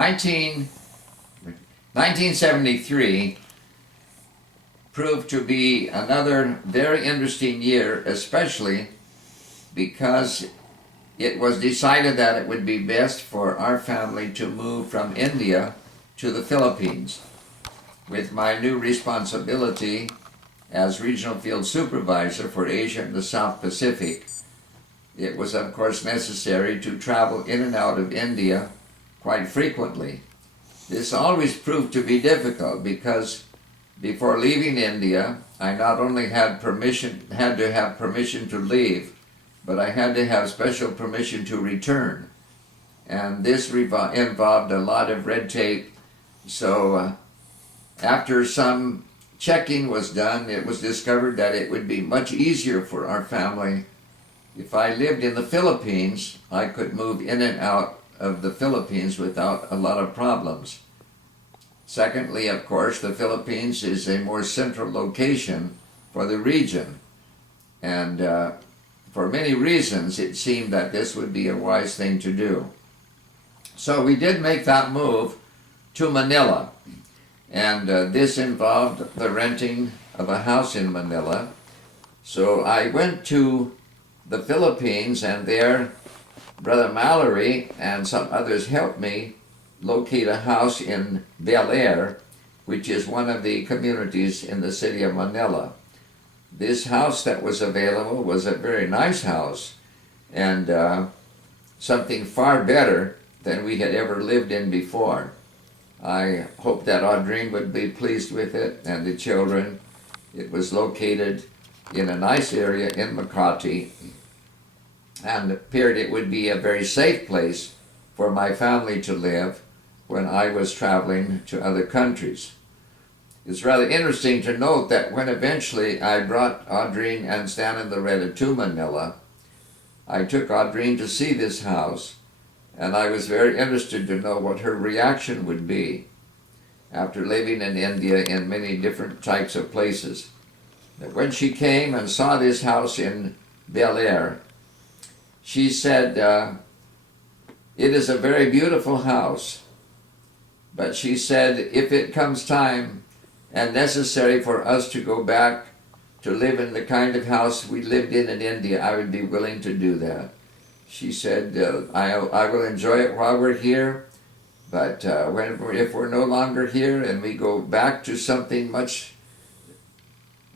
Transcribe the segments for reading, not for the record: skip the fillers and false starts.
19, 1973 proved to be another very interesting year, especially because it was decided that it would be best for our family to move from India to the Philippines. With my new responsibility as Regional Field Supervisor for Asia and the South Pacific, it was of course necessary to travel in and out of India quite frequently. This always proved to be difficult because before leaving India, I not only had to have permission to leave, but I had to have special permission to return. And this involved a lot of red tape. So after some checking was done, it was discovered that it would be much easier for our family if I lived in the Philippines. I could move in and out of the Philippines without a lot of problems. Secondly, of course, the Philippines is a more central location for the region. And for many reasons, it seemed that this would be a wise thing to do. So we did make that move to Manila. And this involved the renting of a house in Manila. So I went to the Philippines, and there Brother Mallory and some others helped me locate a house in Bel Air, which is one of the communities in the city of Manila. This house that was available was a very nice house, and something far better than we had ever lived in before. I hope that Audrine would be pleased with it, and the children. It was located in a nice area in Makati, and appeared it would be a very safe place for my family to live when I was traveling to other countries. It's rather interesting to note that when eventually I brought Audrine and Stan and Loretta to Manila, I took Audrine to see this house, and I was very interested to know what her reaction would be after living in India in many different types of places. But when she came and saw this house in Bel Air, she said, it is a very beautiful house, but she said, if it comes time and necessary for us to go back to live in the kind of house we lived in India, I would be willing to do that. She said, I will enjoy it while we're here, but if we're no longer here and we go back to something much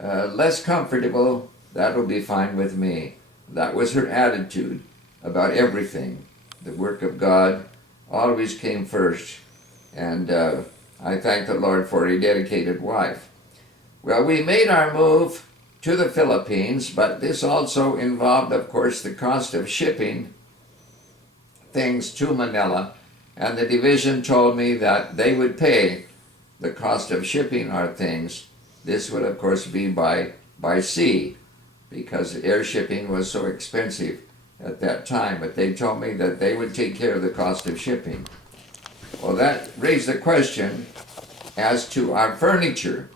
less comfortable, that will be fine with me. That was her attitude about everything. The work of God always came first, and I thank the Lord for a dedicated wife. Well, we made our move to the Philippines, but this also involved, of course, the cost of shipping things to Manila, and the division told me that they would pay the cost of shipping our things. This would, of course, be by sea, because air shipping was so expensive at that time, but they told me that they would take care of the cost of shipping. Well, that raised the question as to our furniture.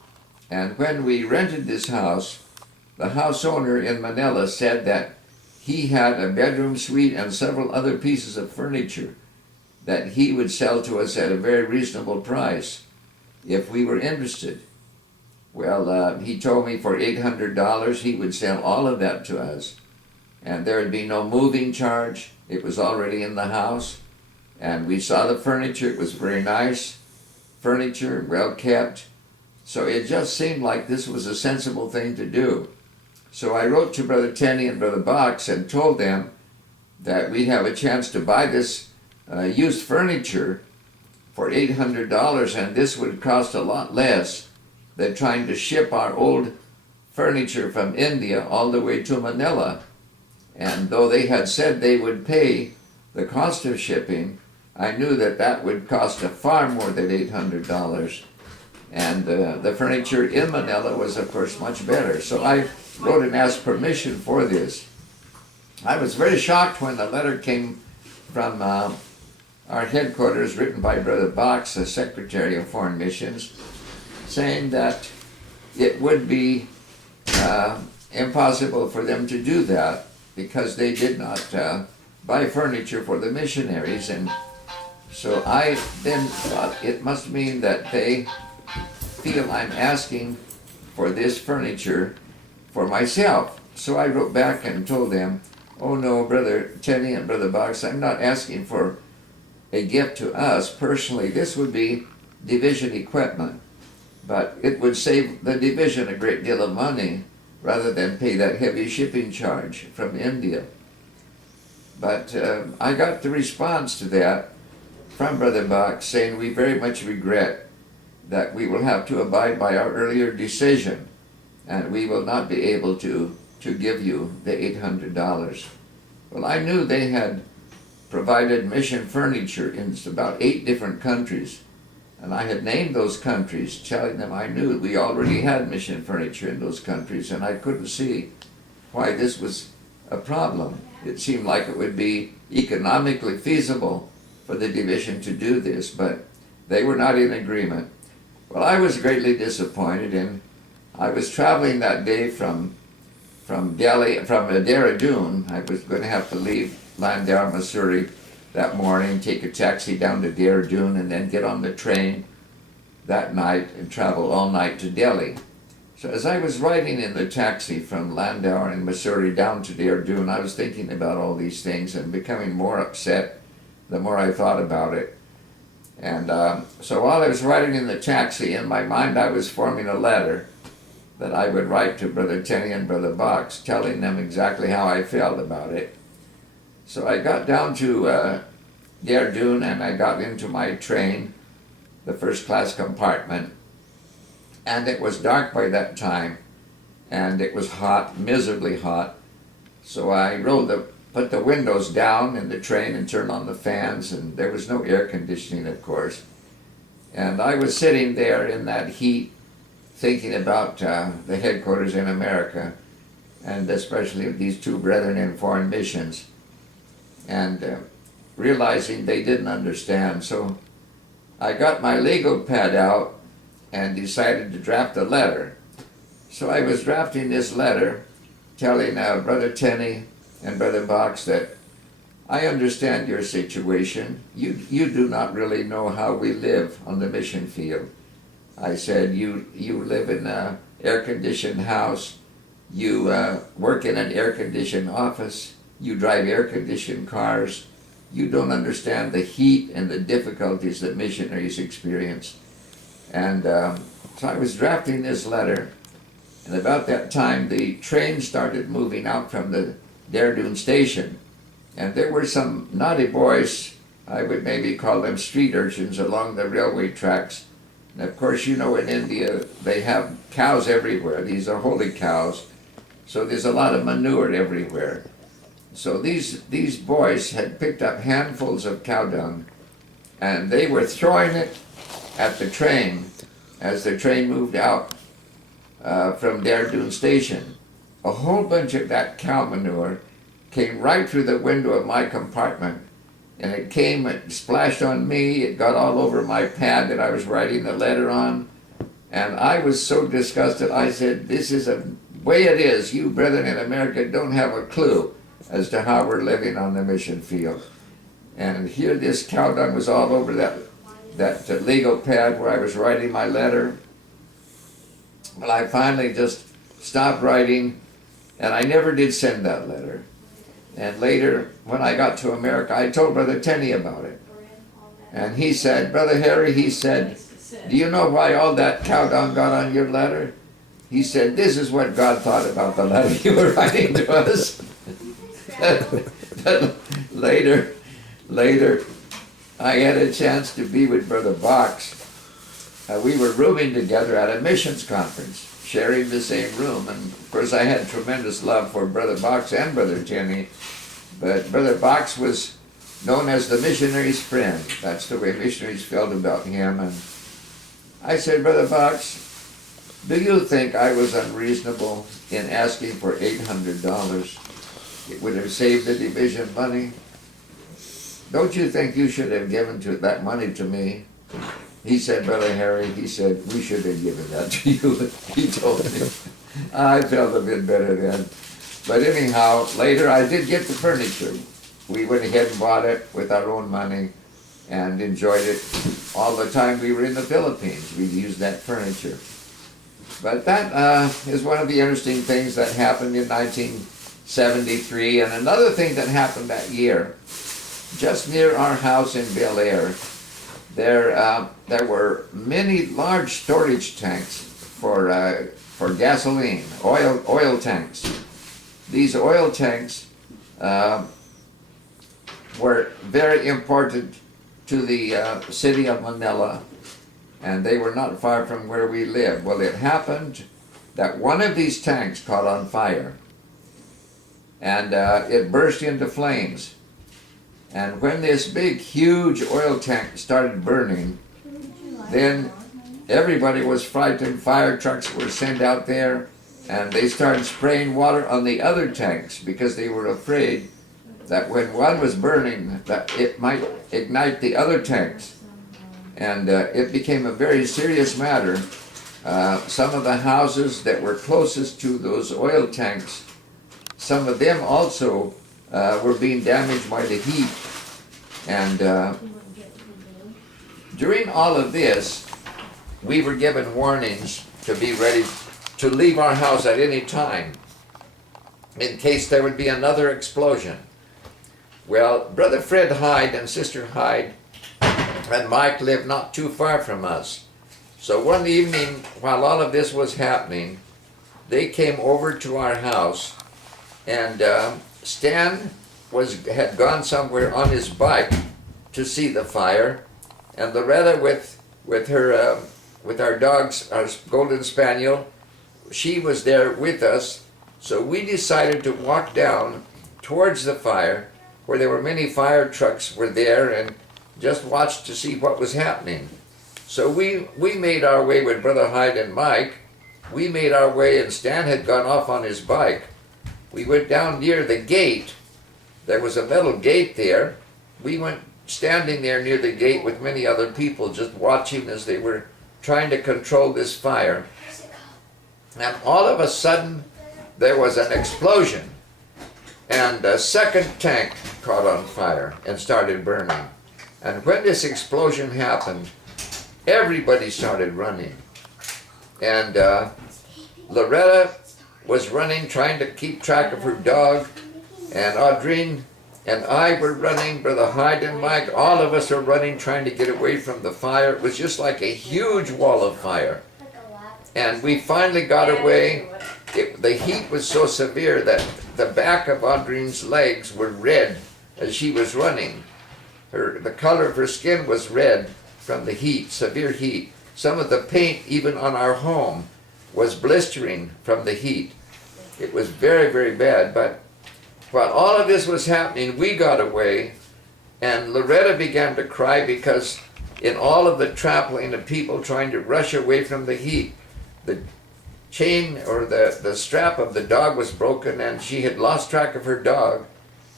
And when we rented this house, the house owner in Manila said that he had a bedroom suite and several other pieces of furniture that he would sell to us at a very reasonable price if we were interested. Well, he told me for $800 he would sell all of that to us, and there would be no moving charge. It was already in the house, and we saw the furniture. It was very nice furniture, well kept. So it just seemed like this was a sensible thing to do. So I wrote to Brother Tenney and Brother Box and told them that we'd have a chance to buy this used furniture for $800, and this would cost a lot less than trying to ship our old furniture from India all the way to Manila. And though they had said they would pay the cost of shipping, I knew that that would cost far more than $800. And the furniture in Manila was, of course, much better. So I wrote and asked permission for this. I was very shocked when the letter came from our headquarters, written by Brother Box, the Secretary of Foreign Missions, saying that it would be impossible for them to do that because they did not buy furniture for the missionaries, and So I then thought it must mean that they feel I'm asking for this furniture for myself. So I wrote back and told them, oh no, Brother Teddy and Brother Box, I'm not asking for a gift to us personally. This would be division equipment, but it would save the division a great deal of money rather than pay that heavy shipping charge from India. But I got the response to that from Brother Box saying, we very much regret that we will have to abide by our earlier decision and we will not be able to give you the $800. Well, I knew they had provided mission furniture in about 8 different countries, and I had named those countries, telling them I knew we already had mission furniture in those countries, and I couldn't see why this was a problem. It seemed like it would be economically feasible for the division to do this, but they were not in agreement. Well, I was greatly disappointed, and I was traveling that day from Dehradun. I was going to have to leave Landau, Missouri that morning, take a taxi down to Dehradun, and then get on the train that night and travel all night to Delhi. So as I was riding in the taxi from Landau in Missouri down to Dehradun, I was thinking about all these things and becoming more upset the more I thought about it. And so while I was riding in the taxi, in my mind I was forming a letter that I would write to Brother Tenney and Brother Box, telling them exactly how I felt about it. So I got down to Dehradun and I got into my train, the first class compartment, and it was dark by that time, and it was hot, miserably hot. So I put the windows down in the train and turned on the fans, and there was no air conditioning, of course. And I was sitting there in that heat, thinking about the headquarters in America, and especially these 2 brethren in foreign missions, and realizing they didn't understand. So I got my legal pad out and decided to draft a letter. So I was drafting this letter telling Brother Tenney and Brother Box that I understand your situation. You do not really know how we live on the mission field. I said, you live in an air-conditioned house, you work in an air-conditioned office, you drive air-conditioned cars, you don't understand the heat and the difficulties that missionaries experience. And so I was drafting this letter, and about that time the train started moving out from the Dehradun station, and there were some naughty boys, I would maybe call them street urchins, along the railway tracks. And of course, you know, in India they have cows everywhere. These are holy cows, so there's a lot of manure everywhere. So these boys had picked up handfuls of cow dung, and they were throwing it at the train as the train moved out from Dehradun station. A whole bunch of that cow manure came right through the window of my compartment, and it splashed on me. It got all over my pad that I was writing the letter on, and I was so disgusted. I said, this is the way it is. You brethren in America don't have a clue as to how we're living on the mission field. And here this cow dung was all over that legal pad where I was writing my letter. Well, I finally just stopped writing, and I never did send that letter. And later, when I got to America, I told Brother Tenney about it. And he said, Brother Harry, he said, do you know why all that cow dung got on your letter? He said, this is what God thought about the letter you were writing to us. But later, I had a chance to be with Brother Box. We were rooming together at a missions conference, sharing the same room. And of course, I had tremendous love for Brother Box and Brother Tenney. But Brother Box was known as the missionary's friend. That's the way missionaries felt about him. And I said, Brother Box, do you think I was unreasonable in asking for $800? It would have saved the division money. Don't you think you should have given that money to me? He said, Brother Harry, he said, we should have given that to you. He told me. I felt a bit better then. But anyhow, later I did get the furniture. We went ahead and bought it with our own money. and enjoyed it all the time we were in the Philippines. We used that furniture. But that is one of the interesting things that happened in 1973. And another thing that happened that year, just near our house in Bel Air, there were many large storage tanks for gasoline, oil tanks. These oil tanks were very important to the city of Manila, and they were not far from where we lived. Well, it happened that one of these tanks caught on fire, and it burst into flames. And when this big, huge oil tank started burning, then everybody was frightened. Fire trucks were sent out there, and they started spraying water on the other tanks because they were afraid that when one was burning, that it might ignite the other tanks. And it became a very serious matter. Some of the houses that were closest to those oil tanks, some of them also were being damaged by the heat. And during all of this, we were given warnings to be ready to leave our house at any time in case there would be another explosion. Well, Brother Fred Hyde and Sister Hyde and Mike lived not too far from us. So one evening, while all of this was happening, they came over to our house, and Stan had gone somewhere on his bike to see the fire, and Loretta with our dogs, our golden spaniel, she was there with us. So we decided to walk down towards the fire, where there were many fire trucks were there, and just watch to see what was happening. So we made our way with Brother Hyde and Mike. We made our way, and Stan had gone off on his bike. We went down near the gate. There was a metal gate there. We went standing there near the gate with many other people, just watching as they were trying to control this fire. And all of a sudden, there was an explosion, and a second tank caught on fire and started burning. And when this explosion happened, everybody started running. And Loretta was running, trying to keep track of her dog, and Audrine and I were running, Brother Hyde and Mike, all of us are running, trying to get away from the fire. It was just like a huge wall of fire. And we finally got away. The heat was so severe that the back of Audrine's legs were red as she was running. The color of her skin was red from the heat, severe heat. Some of the paint, even on our home, was blistering from the heat. It was very, very bad. But while all of this was happening, we got away, and Loretta began to cry because in all of the trampling of people trying to rush away from the heat, the chain or the strap of the dog was broken, and she had lost track of her dog.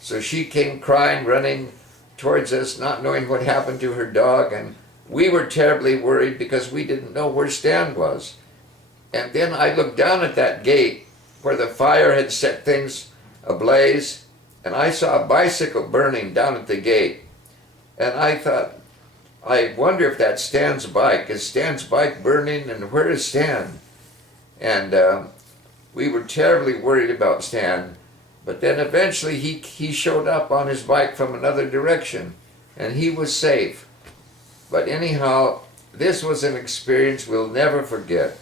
So she came crying, running towards us, not knowing what happened to her dog, and we were terribly worried because we didn't know where Stan was. And then I looked down at that gate where the fire had set things ablaze, and I saw a bicycle burning down at the gate. And I thought, I wonder if that's Stan's bike. Is Stan's bike burning, and where is Stan? And we were terribly worried about Stan. But then eventually he showed up on his bike from another direction, and he was safe. But anyhow, this was an experience we'll never forget.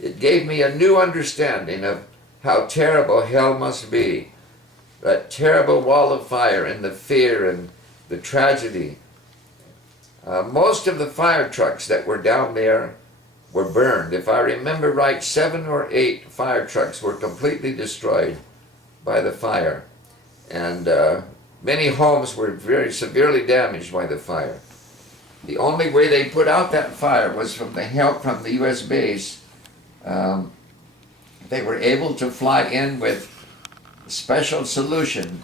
It gave me a new understanding of how terrible hell must be. That terrible wall of fire, and the fear and the tragedy. Most of the fire trucks that were down there were burned. If I remember right, 7 or 8 fire trucks were completely destroyed by the fire. And many homes were very severely damaged by the fire. The only way they put out that fire was from the help from the U.S. base. They were able to fly in with a special solution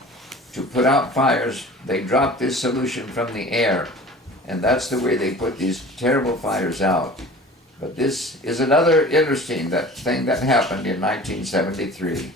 to put out fires. They dropped this solution from the air, and that's the way they put these terrible fires out. But this is another interesting thing that happened in 1973.